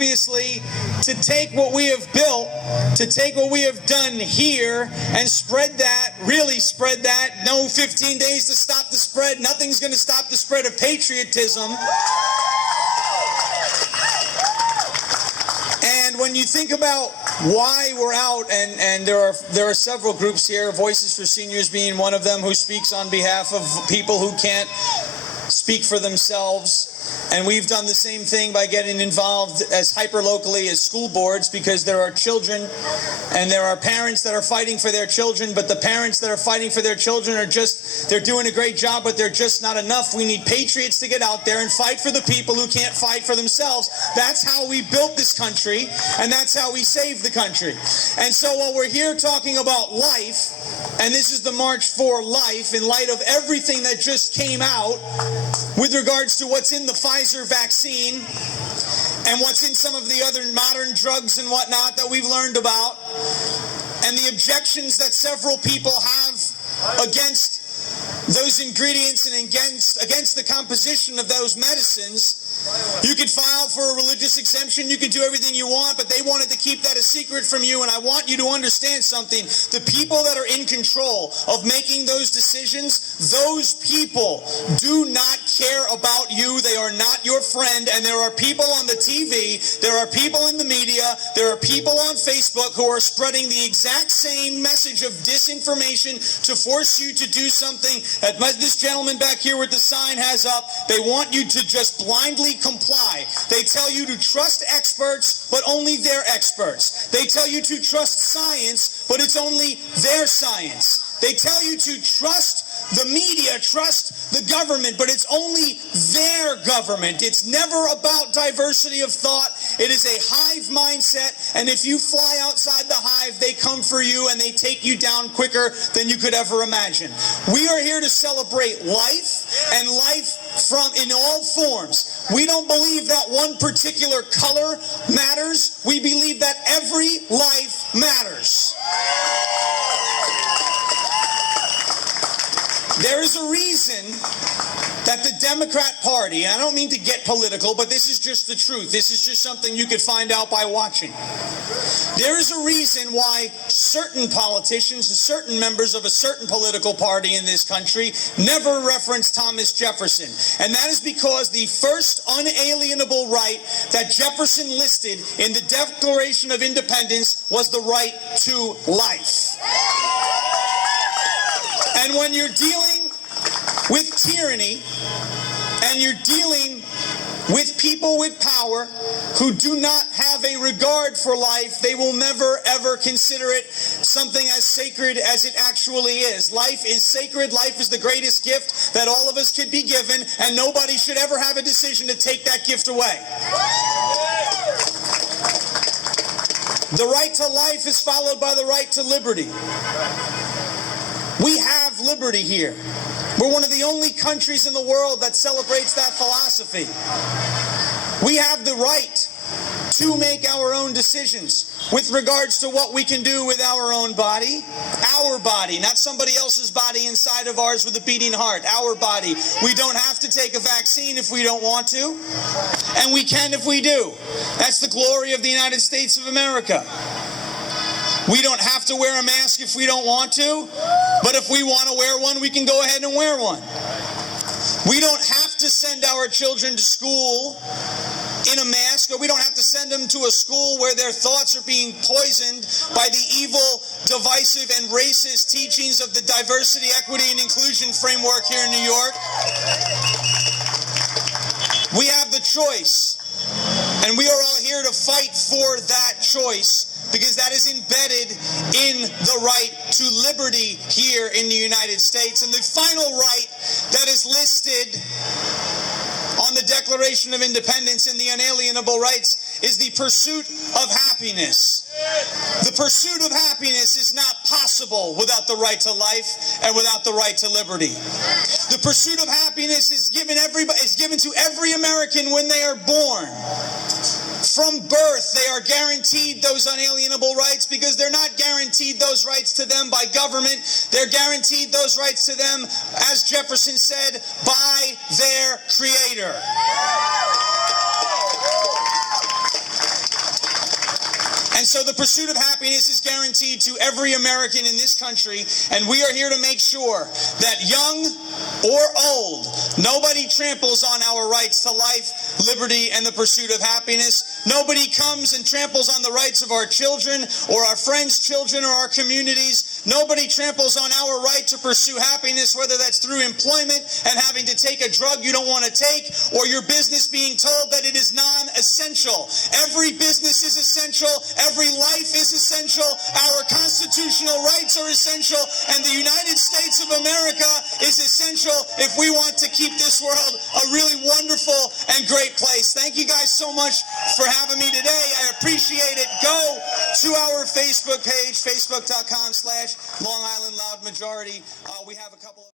obviously, to take what we have built, to take what we have done here and spread that, really spread that. No 15 days to stop the spread. Nothing's going to stop the spread of patriotism. And when you think about why we're out, and there are several groups here, Voices for Seniors being one of them, who speaks on behalf of people who can't speak for themselves. And we've done the same thing by getting involved as hyper-locally as school boards, because there are children and there are parents that are fighting for their children, but the parents that are fighting for their children are just, they're doing a great job, but they're just not enough. We need patriots to get out there and fight for the people who can't fight for themselves. That's how we built this country, and that's how we saved the country. And so while we're here talking about life, and this is the March for Life, in light of everything that just came out with regards to what's in the Pfizer vaccine and what's in some of the other modern drugs and whatnot that we've learned about, and the objections that several people have against those ingredients and against the composition of those medicines. You could file for a religious exemption, you could do everything you want, but they wanted to keep that a secret from you. And I want you to understand something. The people that are in control of making those decisions, those people do not care about you. They are not your friend. And there are people on the TV, there are people in the media, there are people on Facebook who are spreading the exact same message of disinformation to force you to do something that this gentleman back here with the sign has up. They want you to just blindly comply. They tell you to trust experts, but only their experts. They tell you to trust science, but it's only their science. They tell you to trust the media, trust the government, but it's only their government. It's never about diversity of thought. It is a hive mindset, and if you fly outside the hive, they come for you and they take you down quicker than you could ever imagine. We are here to celebrate life, and life in all forms. We don't believe that one particular color matters. We believe that every life matters. There is a reason that the Democrat Party, and I don't mean to get political, but this is just the truth. This is just something you could find out by watching. There is a reason why certain politicians and certain members of a certain political party in this country never reference Thomas Jefferson. And that is because the first unalienable right that Jefferson listed in the Declaration of Independence was the right to life. And when you're dealing with tyranny and you're dealing with people with power who do not have a regard for life, they will never ever consider it something as sacred as it actually is. Life is sacred. Life is the greatest gift that all of us could be given, and nobody should ever have a decision to take that gift away. The right to life is followed by the right to liberty. We have liberty here. We're one of the only countries in the world that celebrates that philosophy. We have the right to make our own decisions with regards to what we can do with our own body. Our body, not somebody else's body inside of ours with a beating heart. Our body. We don't have to take a vaccine if we don't want to, and we can if we do. That's the glory of the United States of America. We don't have to wear a mask if we don't want to, but if we want to wear one, we can go ahead and wear one. We don't have to send our children to school in a mask, or we don't have to send them to a school where their thoughts are being poisoned by the evil, divisive, and racist teachings of the diversity, equity, and inclusion framework here in New York. We have the choice, and we are all here to fight for that choice, because that is embedded in the right to liberty here in the United States. And the final right that is listed on the Declaration of Independence and the unalienable rights is the pursuit of happiness. The pursuit of happiness is not possible without the right to life and without the right to liberty. The pursuit of happiness is given to every American when they are born. From birth, they are guaranteed those unalienable rights, because they're not guaranteed those rights to them by government. They're guaranteed those rights to them, as Jefferson said, by their Creator. And so the pursuit of happiness is guaranteed to every American in this country, and we are here to make sure that young or old, nobody tramples on our rights to life, liberty, and the pursuit of happiness. Nobody comes and tramples on the rights of our children or our friends' children or our communities. Nobody tramples on our right to pursue happiness, whether that's through employment and having to take a drug you don't want to take, or your business being told that it is non-essential. Every business is essential. Every life is essential. Our constitutional rights are essential. And the United States of America is essential if we want to keep this world a really wonderful and great place. Thank you guys so much for having me today. I appreciate it. Go to our Facebook page, facebook.com/Long Island Loud Majority. We have a couple of